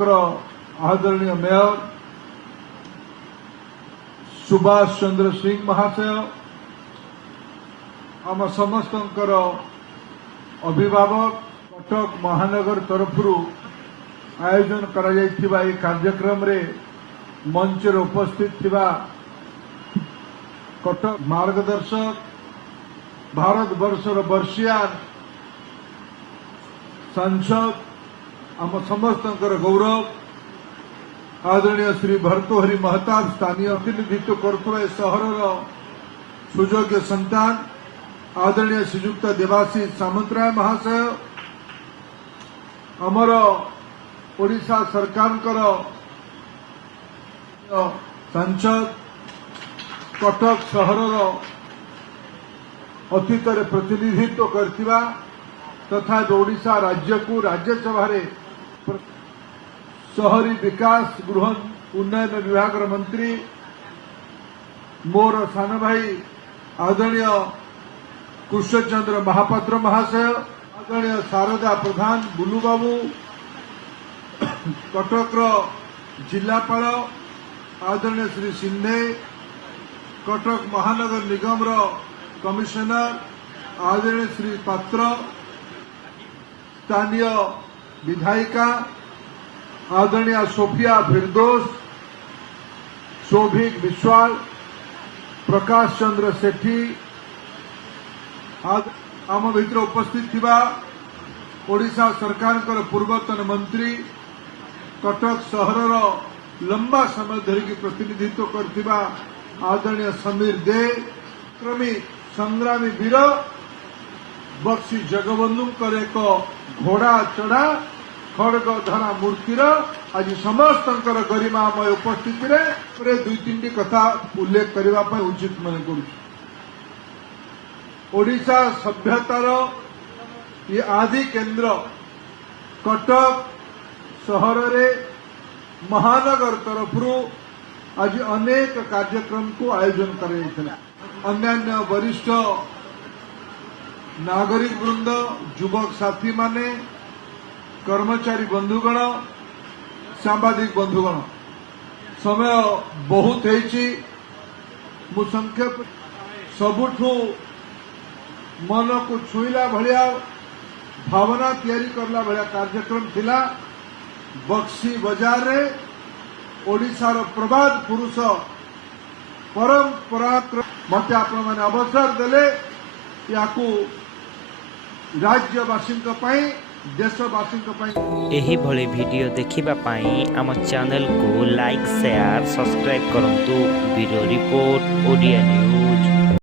आदरणीय मेयर सुभाष चंद्र सिंह महाशय आम समस्त अभिभावक कटक महानगर तरफ आयोजन करा कार्यक्रम रे मंच उपस्थित थिबा कटक मार्गदर्शक भारत वर्षर वर्षियान सांसद आम समस्त गौरव आदरणीय श्री भर्तृहरि महताब स्थानीय प्रतिनिधित्व करुवा सहर सुयोग्य संतान आदरणीय श्रीजुक्त देवाशीष सामंतराय महाशय आमर ओडिशा सरकार सांसद कटक सहर अतीत प्रतिनिधित्व करथिबा तथा ओडिशा राज्य को राज्यसभा शहरी विकास गृह उन्नयन विभाग मंत्री मोर सान भाई आदरणीय कृष्णचंद्र महापात्र महाशय आदरणीय शारदा प्रधान बुलू बाबू कटक जिलापाल आदरणीय श्री सिन्धे कटक महानगर निगम कमिशनर आदरणीय श्री पात्र स्थानीय विधायिका आदरणीय सोफिया फिरदोस शोभिक विश्वाल प्रकाश चंद्र सेठी आम भितर उपस्थित थिबा ओडिशा सरकार पूर्वतन मंत्री कटक सहर लंबा समय धरिकी प्रतिनिधित्व करथिबा आदरणीय समीर दे क्रमी संग्रामी वीर बक्सी जगबंधु एक घोड़ा चढ़ा खड़ग धरा मूर्तिर आज समस्त गरिमामय उपस्थिति रे दुई तीन कथा उल्लेख करने उचित मन करुँ। ओडिशा सभ्यतार ये आदि केन्द्र कटक सहर रे महानगर तरफ आज अनेक कार्यक्रम को आयोजन कर अन्यान्य वरिष्ठ नागरिक वृंद युवक साथी माने कर्मचारी बंधुगण सांबादिक बंधुगण समय बहुत मु संक्षेप सबुठू मन को छुईला भलिया भावना तैयारी करला भलिया कार्यक्रम थिला बक्सी बाजार रे ओडिशार प्रबाद पुरुष परंपरा मत आपण मैंने अवसर देले याकू राज्यवासी देशवासी एही भली वीडियो देखिबा पाई आम चैनल को लाइक शेयर सब्सक्राइब करंतु। Bureau report Odia news.